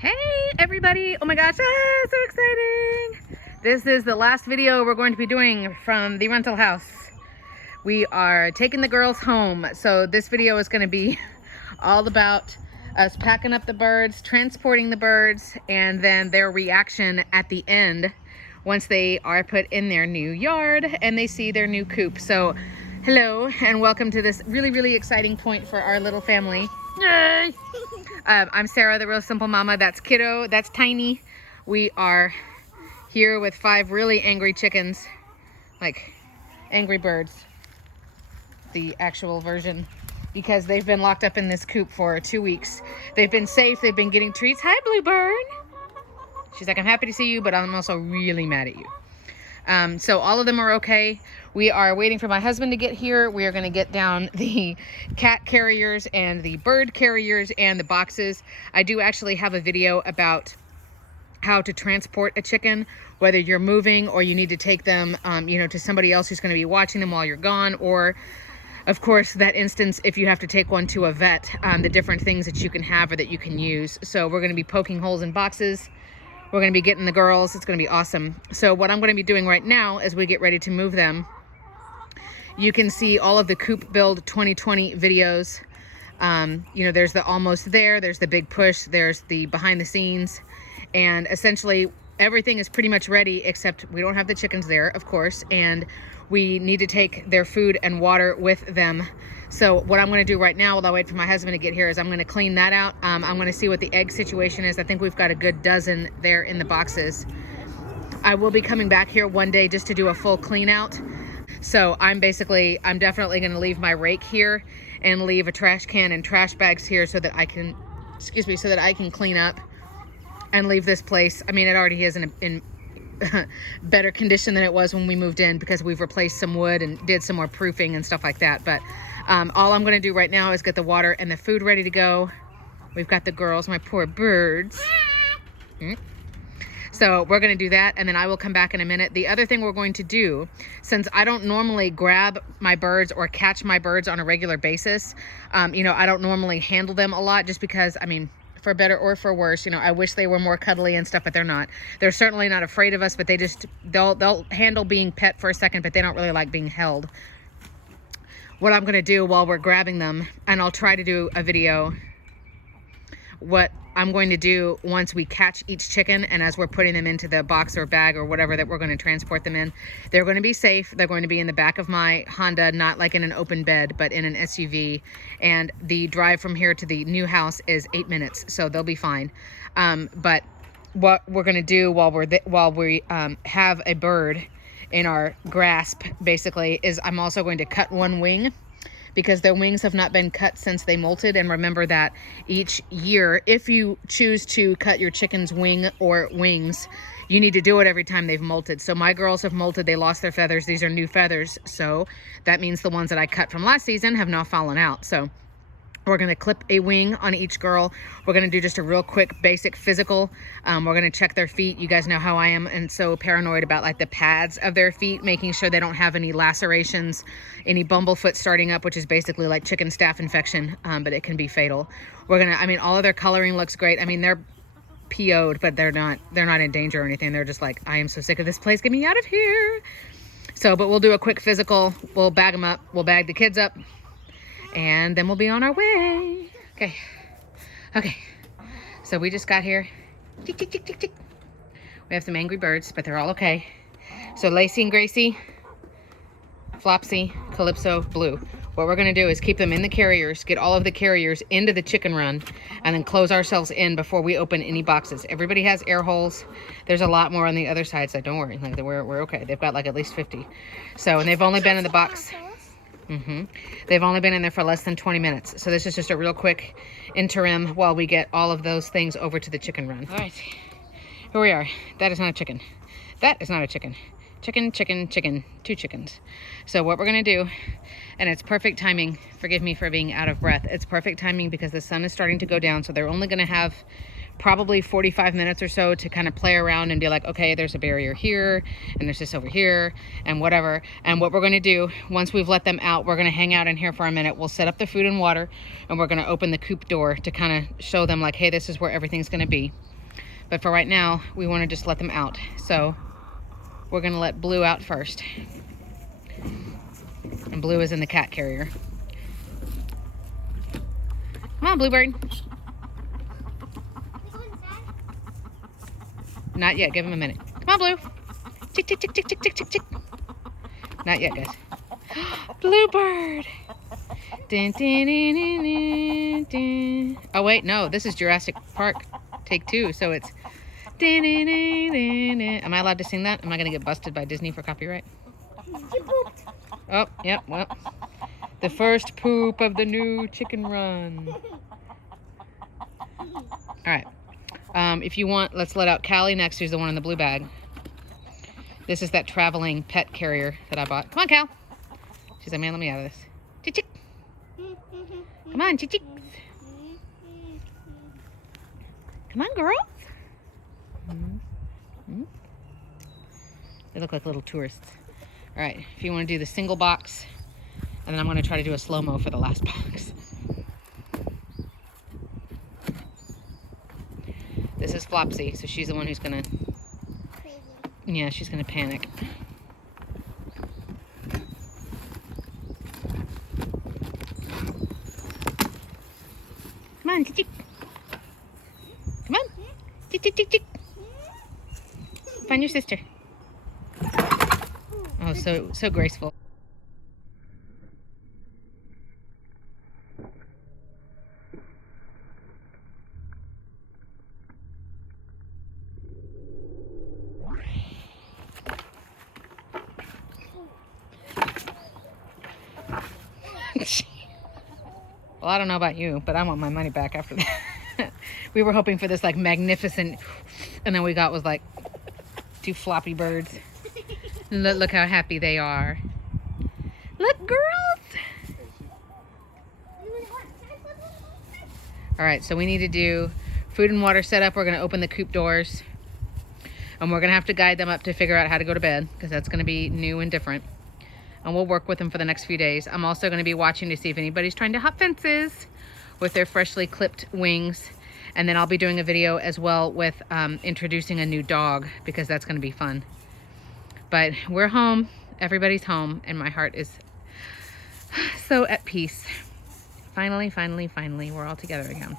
Hey everybody, oh my gosh, so exciting. This is the last video we're going to be doing from the rental house. We are taking the girls home, so this video is going to be all about us packing up the birds, transporting the birds, and then their reaction at the end once they are put in their new yard and they see their new coop. So hello and welcome to this really exciting point for our little family. Yay! I'm Sarah, the Real Simple Mama. That's Kiddo. That's Tiny. We are here with 5 really angry chickens, like Angry Birds, the actual version, because they've been locked up in this coop for 2 weeks. They've been safe. They've been getting treats. Hi, Bluebird. She's like, I'm happy to see you, but I'm also really mad at you. So all of them are okay. We are waiting for my husband to get here. We are going to get down the cat carriers and the bird carriers and the boxes. I do actually have a video about how to transport a chicken, whether you're moving or you need to take them, to somebody else who's going to be watching them while you're gone, or of course, that instance, if you have to take one to a vet, the different things that you can have or that you can use. So we're going to be poking holes in boxes. We're going to be getting the girls. It's going to be awesome. So what I'm going to be doing right now as we get ready to move them, you can see all of the Coop Build 2020 videos. There's the almost there, there's the big push, there's the behind the scenes, and essentially everything is pretty much ready except we don't have the chickens there, of course, and we need to take their food and water with them. So what I'm going to do right now while I wait for my husband to get here is I'm going to clean that out. I'm going to see what the egg situation is. I think we've got a good dozen there in the boxes. I will be coming back here one day just to do a full clean out. So I'm definitely going to leave my rake here and leave a trash can and trash bags here so that I can, clean up and leave this place. I mean, it already is in better condition than it was when we moved in because we've replaced some wood and did some more proofing and stuff like that. But all I'm going to do right now is get the water and the food ready to go. We've got the girls, my poor birds. So we're going to do that, and then I will come back in a minute. The other thing we're going to do, since I don't normally grab my birds or catch my birds on a regular basis, I don't normally handle them a lot just because, for better or for worse, I wish they were more cuddly and stuff, but they're not. They're certainly not afraid of us, but they'll handle being pet for a second, but they don't really like being held. What I'm going to do while we're grabbing them, and I'll try to do a video, what I'm going to do once we catch each chicken and as we're putting them into the box or bag or whatever that we're going to transport them in, they're going to be safe. They're going to be in the back of my Honda, not like in an open bed, but in an SUV. And the drive from here to the new house is 8 minutes, so they'll be fine. But what we're going to do while we have a bird in our grasp, basically, is I'm also going to cut one wing, because their wings have not been cut since they molted. And remember that each year, if you choose to cut your chicken's wing or wings, you need to do it every time they've molted. So my girls have molted, they lost their feathers. These are new feathers. So that means the ones that I cut from last season have now fallen out. So we're going to clip a wing on each girl. We're going to do just a real quick basic physical. We're going to check their feet. You guys know how I am and so paranoid about like the pads of their feet, making sure they don't have any lacerations, any bumblefoot starting up, which is basically like chicken staph infection, but it can be fatal. We're going to, all of their coloring looks great. They're PO'd, but they're not in danger or anything. They're just like, I am so sick of this place. Get me out of here. So, but we'll do a quick physical. We'll bag them up. We'll bag the kids up. And then we'll be on our way. Okay. So we just got here. Tick, tick, tick, tick, tick. We have some angry birds, but they're all okay. So Lacey and Gracie, Flopsy, Calypso, Blue. What we're going to do is keep them in the carriers, get all of the carriers into the chicken run, and then close ourselves in before we open any boxes. Everybody has air holes. There's a lot more on the other side, so don't worry. We're okay. They've got like at least 50. So, and they've only been in the box. They've only been in there for less than 20 minutes. So this is just a real quick interim while we get all of those things over to the chicken run. All right, here we are. That is not a chicken. That is not a chicken. Chicken, 2 chickens. So what we're gonna do, and it's perfect timing, forgive me for being out of breath. It's perfect timing because the sun is starting to go down. So they're only gonna have probably 45 minutes or so to kind of play around and be like, okay, there's a barrier here and there's this over here and whatever. And what we're going to do, once we've let them out, we're going to hang out in here for a minute. We'll set up the food and water, and we're going to open the coop door to kind of show them like, hey, this is where everything's going to be. But for right now, we want to just let them out. So we're going to let Blue out first. And Blue is in the cat carrier. Come on, Bluebird. Not yet. Give him a minute. Come on, Blue. Tick, tick, tick, tick, tick, tick, tick, tick. Not yet, guys. Bluebird. Dun, dun, dun, dun, dun, dun. Oh, wait. No, this is Jurassic Park take 2. So it's... Dun, dun, dun, dun, dun. Am I allowed to sing that? Am I going to get busted by Disney for copyright? Oh, yep. Well, the first poop of the new chicken run. All right. If you want, let's let out Callie next, who's the one in the blue bag. This is that traveling pet carrier that I bought. Come on, Cal. She's like, man, let me out of this. Chick-chick. Come on, chick-chick. Come on, girl. They look like little tourists. All right, if you want to do the single box, and then I'm going to try to do a slow-mo for the last box. This is Flopsy, so she's the one who's gonna... Yeah, she's gonna panic. Come on, chick. Come on. Chick, chick, chick, chick. Find your sister. Oh, so graceful. Well, I don't know about you, but I want my money back after that. We were hoping for this like magnificent, and then we got was like 2 floppy birds. Look how happy they are. Look, girls. All right, so we need to do food and water setup. We're gonna open the coop doors, and we're gonna have to guide them up to figure out how to go to bed, because that's gonna be new and different. And we'll work with them for the next few days. I'm also going to be watching to see if anybody's trying to hop fences with their freshly clipped wings. And then I'll be doing a video as well with introducing a new dog, because that's going to be fun. But we're home. Everybody's home. And my heart is so at peace. Finally, finally, finally, we're all together again.